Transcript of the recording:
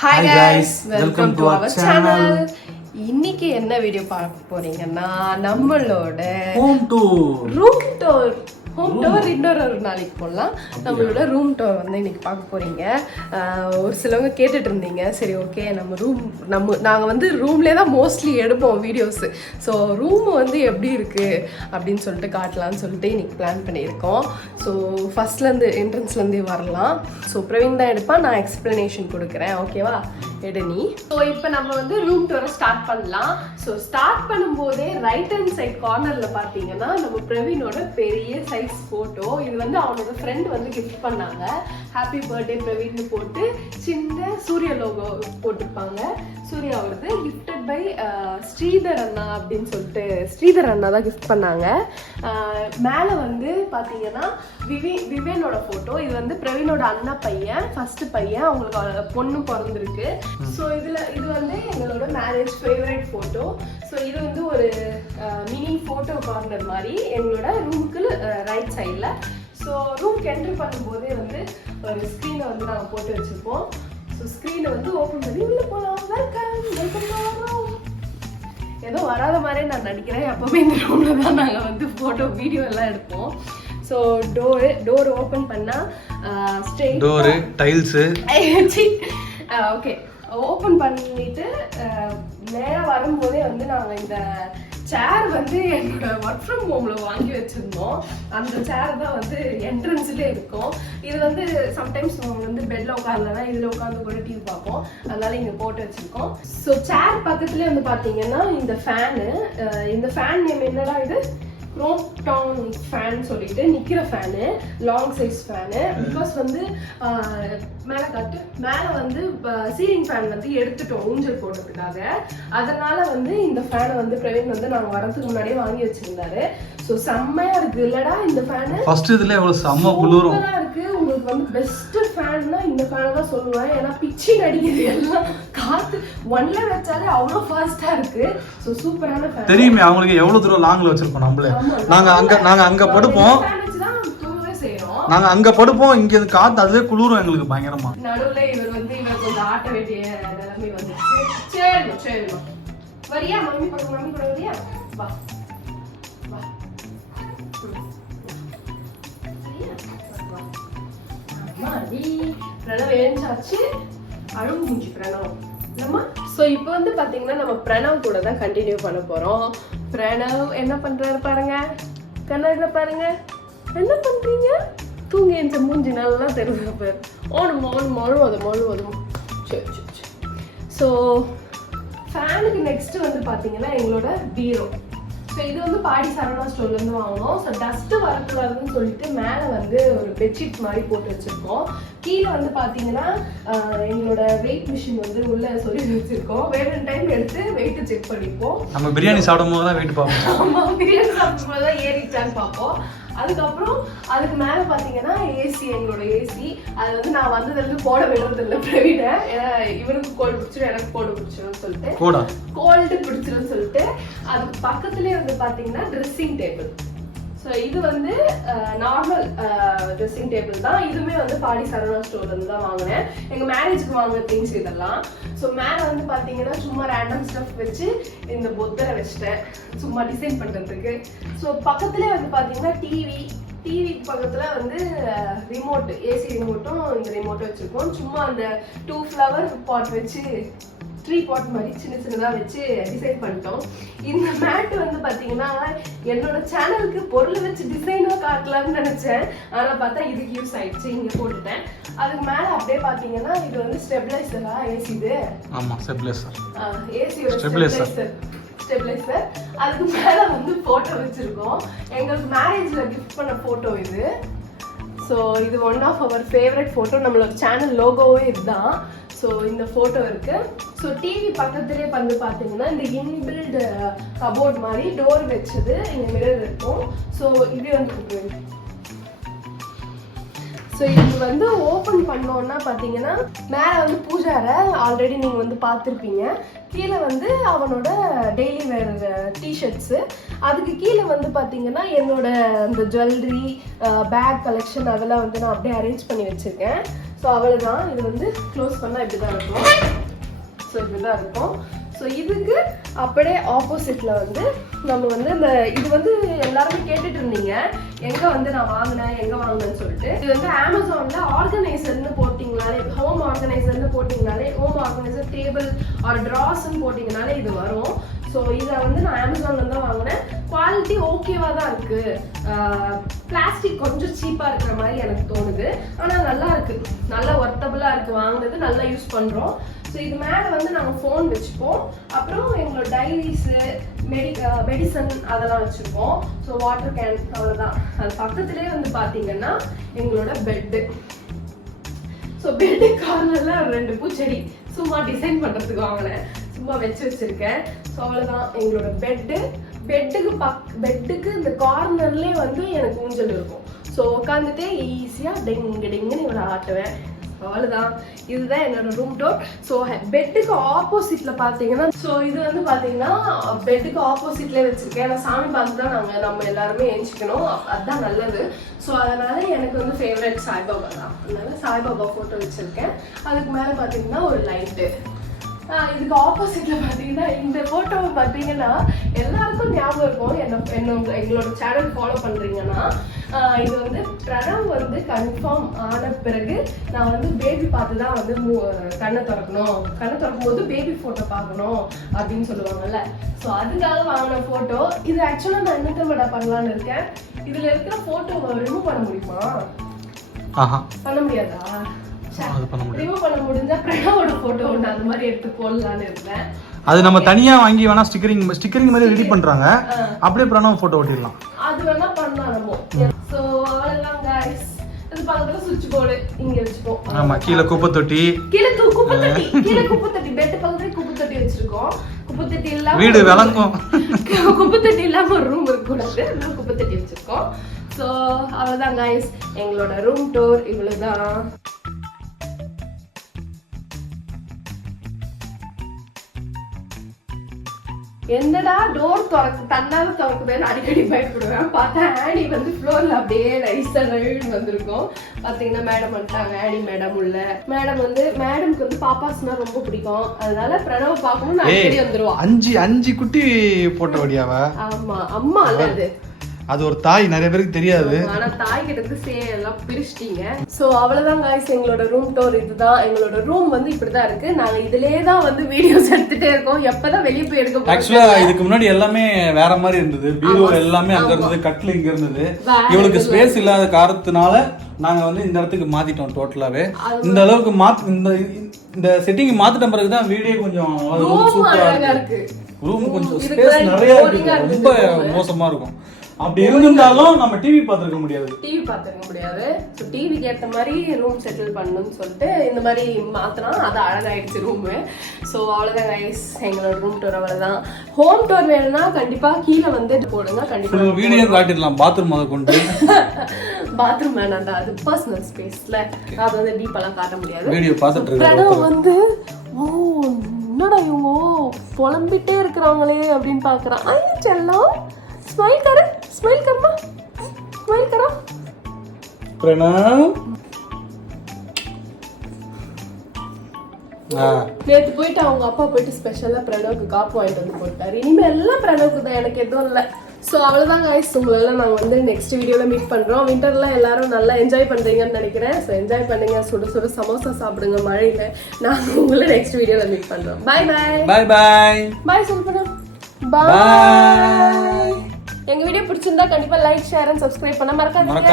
Hi guys, welcome to our channel. இன்னைக்கு என்ன video பார்க்க போறீங்கன்னா நம்மளோட ஹோம் டூர் இன்னொரு நாளைக்கு போடலாம். நம்மளோட ரூம் டூர் வந்து இன்னைக்கு பார்க்க போறீங்க. ஒரு சிலவங்க கேட்டுட்டு இருந்தீங்க, சரி ஓகே நாங்கள் வந்து ரூம்லேயே தான் மோஸ்ட்லி எடுப்போம் வீடியோஸ். ஸோ ரூம் வந்து எப்படி இருக்கு அப்படின்னு சொல்லிட்டு காட்டலான்னு சொல்லிட்டு இன்னைக்கு பிளான் பண்ணியிருக்கோம். ஸோ ஃபர்ஸ்ட்லேருந்து என்ட்ரன்ஸ்லேருந்தே வரலாம். ஸோ பிரவீன் தான் எடுப்பான், நான் எக்ஸ்பிளனேஷன் கொடுக்குறேன். ஓகேவா, எடு நீ. ஸோ இப்போ நம்ம வந்து ரூம் டூரை ஸ்டார்ட் பண்ணலாம். ஸோ ஸ்டார்ட் பண்ணும்போதே ரைட் ஹேண்ட் சைட் கார்னரில் பார்த்தீங்கன்னா நம்ம பிரவீனோட பெரிய சைஸ் ஃபோட்டோ. இது வந்து அவனோட ஃப்ரெண்ட் வந்து கிஃப்ட் பண்ணாங்க. ஹாப்பி பர்த்டே பிரவீன் போட்டு சின்ன சூர்யா லோகோ போட்டிருப்பாங்க. சூர்யா வருது. கிஃப்டட் பை ஸ்ரீதர் அண்ணா அப்படின்னு சொல்லிட்டு ஸ்ரீதர் அண்ணா தான் கிஃப்ட் பண்ணாங்க. மேலே வந்து பார்த்தீங்கன்னா விவேனோட ஃபோட்டோ. இது வந்து பிரவீனோட அண்ணா பையன், ஃபர்ஸ்ட் பையன். அவங்களுக்கு பொண்ணு பிறந்திருக்கு. ஸோ இது வந்து எங்களோட மேரேஜ் ஃபேவரட் ஃபோட்டோ. ஸோ இது வந்து ஒரு மினி ஃபோட்டோ கார்னர் மாதிரி எங்களோட ரூமுக்கு ரைட் சைடில். ஸோ ரூம்க்கு என்ட்ரு பண்ணும்போதே வந்து ஒரு ஸ்க்ரீனை வந்து நாங்கள் போட்டு வச்சுருப்போம். ஸோ ஸ்க்ரீனை வந்து ஓப்பன் பண்ணி உள்ளே போகலாம். வெல்கம். ஏதோ வராத மாதிரியே நான் நடிக்கிறேன். எப்போவுமே இந்த ரூமில் தான் நாங்கள் வந்து ஃபோட்டோ வீடியோ எல்லாம் எடுப்போம். ஸோ டோர் ஓப்பன் பண்ணால் straight door tiles okay open பண்ணிட்டு நேராக வரும்போதே வந்து நாங்கள் இந்த சேர் வந்து என்னோட ஒர்க் ஃப்ரம் ஹோமில் வாங்கி வச்சுருந்தோம். அந்த சேர் தான் வந்து என்ட்ரன்ஸ்லேயே இருக்கும். இது வந்து சம்டைம்ஸ் நம்ம வந்து பெட்டில் உட்காந்துனா இதில் உட்காந்து கூட டிவி பார்ப்போம். அதனால இங்கே போட்டு வச்சுருக்கோம். ஸோ சேர் பக்கத்துலேயே வந்து பார்த்தீங்கன்னா இந்த ஃபேன் நேம் என்னடா இது, க்ரோம்டான் ஃபேன் சொல்லிட்டு நிற்கிற fan, long size fan. Because வந்து மேலே வந்து சீலிங் ஃபேன் வந்து எடுத்துட்டோம் ஊஞ்சல் போடுறதுக்காக. அதனால வந்து இந்த ஃபேனை வந்து பிரவீன் வந்து நாங்கள் வரதுக்கு முன்னாடியே வாங்கி வச்சிருந்தாரு. ஸோ செம்மையா இருக்கு இல்லடா இந்த ஃபேனு. ஃபர்ஸ்ட் இதுல எவ்வளவு செம்ம குளிரும் இருக்கு. உங்களுக்கு வந்து பெஸ்ட் ஃபேன்னா இந்த ஃபேனை தான் சொல்லுவேன். ஏன்னா பிச்சி நடிக்குது எல்லாம், காத்து ஒன்ல வச்சாலே அவ்வளோ ஃபாஸ்டா இருக்கு. ஸோ சூப்பரான ஃபேன். தெரியுமே அவங்களுக்கு எவ்வளவு தூரம் லாங்ல வச்சிருக்கோம் நம்மளே. நாங்க அங்க படுப்போம். நாங்க அங்க படுப்போம். இங்க காத்து அதுவே குளிரும் எங்களுக்கு பயங்கரமா. நடுவுல இவர் கொஞ்சம் ஆட்ட வேண்டிய நிலைமை வந்துச்சு. சரி வரியா மம்மி கூட வரியா? வா பிரணவ் எழுந்தாச்சு. அழுகு மூஞ்சி பிரணவ் இல்லம்மா. ஸோ இப்போ வந்து பார்த்தீங்கன்னா நம்ம பிரணவ் கூட தான் கண்டினியூ பண்ண போகிறோம். பிரணவ் என்ன பண்ணுறாரு பாருங்க, கண்ணாடியில் பாருங்க. என்ன பண்ணுறீங்க? தூங்கி எந்த மூஞ்சி நல்லா தெரிஞ்ச பேர் மொழுவதும். சரி. ஸோ ஃபேனுக்கு நெக்ஸ்ட் வந்து பார்த்தீங்கன்னா எங்களோட பீரோ. ஸோ இது வந்து பாடி சரவணா ஸ்டோர்லேருந்து வாங்கினோம். ஸோ டஸ்ட்டு வரக்கூடாதுன்னு சொல்லிட்டு மேலே வந்து ஒரு பெட்ஷீட் மாதிரி போட்டு வச்சுருக்கோம். கீழே வந்து பார்த்தீங்கன்னா எங்களோட வெயிட் மிஷின் வந்து உள்ள சொல்லி வச்சுருக்கோம். வேறு டைம் எடுத்து வெயிட்டை செக் பண்ணிப்போம். நம்ம பிரியாணி சாப்பிடும் போது தான் வெயிட் பார்ப்போம். ஆமாம், பிரியாணி சாப்பிடும் போது தான் ஏறிச்சான்னு பார்ப்போம். அதுக்கப்புறம் அதுக்கு மேலே பார்த்தீங்கன்னா ஏசி, எங்களோட ஏசி. அது வந்து நான் வந்ததுலேருந்து போட விடுறதில்லை பிரவீன. ஏன்னா இவனுக்கு கோல்டு பிடிச்சிடும், எனக்கு கோல்டு பிடிச்சிடும் சொல்லிட்டு கோல்டு பிடிச்சிடும் சொல்லிட்டு அதுக்கு பக்கத்துலேயே வந்து பார்த்தீங்கன்னா ட்ரெஸ்ஸிங் டேபிள். ஸோ இது வந்து நார்மல் ட்ரெஸ்ஸிங் டேபிள் தான். இதுவுமே வந்து பாடி சரவணா ஸ்டோர்லேருந்து தான் வாங்கினேன். எங்கள் மேரேஜுக்கு வாங்கின திங்ஸ் இதெல்லாம். ஸோ மேலே வந்து பார்த்தீங்கன்னா சும்மா ரேண்டம் ஸ்டஃப் வச்சு இந்த பொத்தரை வச்சுட்டேன் சும்மா டிசைன் பண்ணுறதுக்கு. ஸோ பக்கத்துலேயே வந்து பார்த்தீங்கன்னா டிவிக்கு பக்கத்தில் வந்து ரிமோட், ஏசி ரிமோட்டும் இந்த ரிமோட்டும் வச்சுருக்கோம். சும்மா அந்த 2 ஃப்ளவர் பாட் வச்சு 3 பாட் மாதிரி சின்னதாக வச்சு டிசைன் பண்ணிட்டோம். இந்த மேட் வந்து பார்த்தீங்கன்னா என்னோட சேனலுக்கு பொருளை வச்சு டிசைனாக காட்டலாம்னு நினச்சேன். ஆனால் பார்த்தா இதுக்கு யூஸ் ஆயிடுச்சு, இங்கே போட்டுட்டேன். அதுக்கு மேலே அப்படியே பார்த்தீங்கன்னா இது வந்து ஸ்டெபிளைசரா ஏசி. இது ஆமாம் ஸ்டெபிளைசர், ஏசியோட ஸ்டெபிளைசர். அதுக்கு மேலே வந்து ஃபோட்டோ வச்சுருக்கோம். எங்களுக்கு மேரேஜில் கிஃப்ட் பண்ண ஃபோட்டோ இது. ஸோ இது one of our favourite photo. நம்மளோட சேனல் லோகோவே இதுதான். ஸோ இந்த ஃபோட்டோ இருக்கு. ஸோ டிவி பக்கத்துலேயே வந்து பார்த்தீங்கன்னா இந்த இன்பில்ட் கபோர்ட் மாதிரி டோர் வச்சது இங்கே மிரர் இருக்கும். ஸோ இது வந்து ஸோ இது வந்து ஓப்பன் பண்ணோன்னா பார்த்தீங்கன்னா மேலே வந்து பூஜாரை ஆல்ரெடி நீங்கள் வந்து பார்த்துருப்பீங்க. கீழே வந்து அவனோட டெய்லி வேர் டிஷர்ட்ஸு. அதுக்கு கீழே வந்து பார்த்தீங்கன்னா என்னோட அந்த ஜுவல்லரி பேக் கலெக்ஷன் அதெல்லாம் வந்து நான் அப்படியே அரேஞ்ச் பண்ணி வச்சுருக்கேன். ஸோ அவ்வளோதான். இது வந்து க்ளோஸ் பண்ணால் இப்படி தான் இருக்கும். ஸோ இப்படி தான் இருக்கும். ஸோ இதுக்கு அப்படியே ஆப்போசிட்ல வந்து நம்ம வந்து இந்த இது வந்து எல்லாருமே கேட்டுட்டு இருந்தீங்க எங்கே வந்து நான் வாங்கினேன்னு சொல்லிட்டு. இது வந்து அமேசான்ல ஆர்கனைசர்னு போட்டிங்கனாலே, ஹோம் ஆர்கனைசர்னு போட்டிங்கனாலே, ஹோம் ஆர்கனைசர் டேபிள் ஆர் ட்ராஸ்ன்னு போட்டிங்கனாலே இது வரும். ஸோ இதை வந்து நான் அமேசான்ல தான் வாங்கினேன். குவாலிட்டி ஓகேவா தான் இருக்கு. பிளாஸ்டிக் கொஞ்சம் சீப்பா இருக்கிற மாதிரி எனக்கு தோணுது, ஆனால் நல்லா இருக்கு, நல்லா ஒர்த்தபிளா இருக்கு. வாங்குறது நல்லா யூஸ் பண்றோம். ஸோ இது மேலே வந்து நாங்கள் ஃபோன் வச்சுப்போம். அப்புறம் எங்களோட டைரிஸு, மெடிசன் அதெல்லாம் வச்சுருப்போம். ஸோ வாட்டர் கேன் அவ்வளோதான். அது பக்கத்துலேயே வந்து பார்த்தீங்கன்னா எங்களோட பெட்டு. ஸோ பெட்டு கார்னரில் 2 பூச்செடி சும்மா டிசைன் பண்ணுறதுக்கு வாங்கினேன், சும்மா வச்சிருக்கேன். ஸோ அவ்வளோதான் எங்களோட பெட்டுக்கு இந்த கார்னர்லேயே வந்து எனக்கு ஊஞ்சல் இருக்கும். ஸோ உட்காந்துட்டே ஈஸியாக டெங்குன்னு இவனை ஆட்டுவேன். அவ்வளோதான். இதுதான் என்னோட ரூம் டோர். ஸோ பெட்டுக்கு ஆப்போசிட்ல பார்த்தீங்கன்னா, ஸோ இது வந்து பார்த்தீங்கன்னா பெட்டுக்கு ஆப்போசிட்லேயே வச்சிருக்கேன். ஏன்னா சாமி பார்த்து தான் நம்ம எல்லாருமே எழுச்சிக்கணும், அதுதான் நல்லது. ஸோ அதனால எனக்கு வந்து ஃபேவரட் சாய்பாபா தான். அதனால சாய்பாபா ஃபோட்டோ வச்சிருக்கேன். அதுக்கு மேலே பார்த்தீங்கன்னா ஒரு லைட்டு. இதுக்கு ஆப்போசிட்ல பார்த்தீங்கன்னா இந்த ஃபோட்டோவை பார்த்தீங்கன்னா எல்லாருக்கும் ஞாபகம் இருக்கும். எங்களோட சேனல் ஃபாலோ பண்றீங்கன்னா இது வந்து பிரணவ் வந்து கன்ஃபார்ம் ஆன பிறகு நான் வந்து பேபி பார்த்து தான் வந்து கண்ணை திறக்கும் போது பேபி ஃபோட்டோ பார்க்கணும் அப்படின்னு சொல்லுவாங்கல்ல. ஸோ அதுக்காக வாங்கின ஃபோட்டோ இது. ஆக்சுவலாக நான் என்ன பண்ணலான்னு இருக்கேன், இதுல இருக்கிற ஃபோட்டோவை ரிமூவ் பண்ண முடியுமா? பண்ண முடியாதா? ரிமூவ் பண்ண முடிஞ்சா பிரணவோட ஃபோட்டோ ஒன்று அந்த மாதிரி எடுத்து போடலான்னு இருந்தேன். அது நம்ம தனியா வாங்கி வேணா ஸ்டிக்கரிங் மாதிரி ரெடி பண்றாங்க, அப்படியே பிரணவ் போட்டோ ஒட்டிடலாம். அது வேணா பண்ணலாம் நம்ம. சோ அவ்வளவுதான் गाइस. இது பக்கத்துல சுவிட்ச் போர்டு இங்க வெச்சுப்போம். ஆமா, கீழ குப்பை தொட்டி, கீழ குப்பை தொட்டி பெட் பக்கத்துல குப்பை தொட்டி வச்சிருக்கோம். குப்பை தொட்டி இல்லாம வீடு விளங்கும். குப்பை தொட்டி இல்லாம ஒரு ரூம் இருக்கு கூடாது, நம்ம குப்பை தொட்டி வச்சிருக்கோம். சோ அவ்வளவுதான் गाइस, எங்களோட ரூம் டூர் இவ்வளவுதான். என்னடா டோர் தன்னால திறக்குதுன்னு அடிக்கடி பயப்படுவேன். பார்த்தா ஆனி வந்து ஃப்ளோர்ல அப்படியே நைஸா வந்திருக்கும். பாத்தீங்கன்னா மேடம் வந்துட்டாங்க. ஆனி மேடம் உள்ள மேடம்க்கு வந்து பாப்பாஸ்னா ரொம்ப பிடிக்கும். அதனால பிரணவ பார்க்கணும் அடிக்கடி வந்துருவா. 5 குட்டி போட்ட வடியாவா? ஆமா, அம்மா அல்ல அது ஒரு தாய், நிறைய பேருக்கு தெரியாது. ஆனா தாய் கிட்ட இருந்து எல்லாம் பிரிச்சிட்டீங்க. சோ அவ்வளவுதான் गाइस, எங்களோட ரூம் டூர் இதுதான். எங்களோட ரூம் வந்து இப்படிதான் இருக்கு. நாங்க இதுலயே தான் வந்து வீடியோஸ் எடுத்துட்டே இருக்கோம். எப்பதான் வெளிய போய் எடுக்க போறோம்? ஆக்சுவலா இதுக்கு முன்னாடி எல்லாமே வேற மாதிரி இருந்தது. பீரோ எல்லாமே அங்க இருந்தது, கட்டில் இங்க இருந்தது. இவளுக்கு ஸ்பேஸ் இல்லாத காரணத்தினால நாங்க வந்து இந்த இடத்துக்கு மாத்திட்டோம் டோட்டலாவே. இந்த அளவுக்கு இந்த செட்டிங் மாத்திட்ட பிறகு தான் வீடியோ கொஞ்சம் சூப்பரா இருக்கு. ரூம் கொஞ்சம் ஸ்பேஸ் நிறைய இருக்கு, ரொம்ப மோசமா இருக்கும். அப்படி இருந்தாலும் நம்ம டிவி பார்த்துருக்க முடியாது. ஸோ டிவிக்கு ஏற்ற மாதிரி ரூம் செட்டில் பண்ணணும்னு சொல்லிட்டு இந்த மாதிரி மாத்தினா அது அழகாயிடுச்சு ரூமு. ஸோ அவ்வளோதான் गाइस, எங்களோட ரூம் டூர் அவ்வளோதான். ஹோம் டூர் வேணும்னா கண்டிப்பா கீழே வந்து போடுங்க. கண்டிப்பா வீடியோ காட்டிடலாம். பாத்ரூம் அதை கொண்டு பாத்ரூம் வேணாண்டா, அது பர்சனல் ஸ்பேஸ்ல, அது வந்து டீப்பெல்லாம் காட்ட முடியாது. வீடியோ பார்த்துட்டு இருக்கோம் வந்து என்னடா இவங்க புலம்பிட்டே இருக்கிறாங்களே அப்படின்னு பாக்குறான். செல்லம் स्माइल कर मां, स्माइल करो प्रणव. நேத்து போயிட்டு அவங்க அப்பா போயிட்டு ஸ்பெஷலா பிரணவுக்கு காப்பு வாங்கிட்டு வந்து போட்டாரு. இனிமே எல்லாம் பிரணவுக்கு தான், எனக்கு எதுவும் இல்லை. ஸோ அவ்வளோதான் गाइस, உங்களெல்லாம் நாங்கள் வந்து நெக்ஸ்ட் வீடியோவில் மீட் பண்ணுறோம். விண்டர்லாம் எல்லாரும் நல்லா என்ஜாய் பண்ணுறீங்கன்னு நினைக்கிறேன். ஸோ என்ஜாய் பண்ணுங்க, சுட சுட சமோசா சாப்பிடுங்க மழையில். நாங்கள் உங்களை நெக்ஸ்ட் வீடியோவில் மீட் பண்ணுறோம். பாய் பாய் பாய் பாய் பாய் சொல்லுங்க. பாய். எங்க வீடியோ பிடிச்சிருந்தா கண்டிப்பா லைக், ஷேர் அண்ட் சப்ஸ்கிரைப் பண்ண மறக்காதீங்க.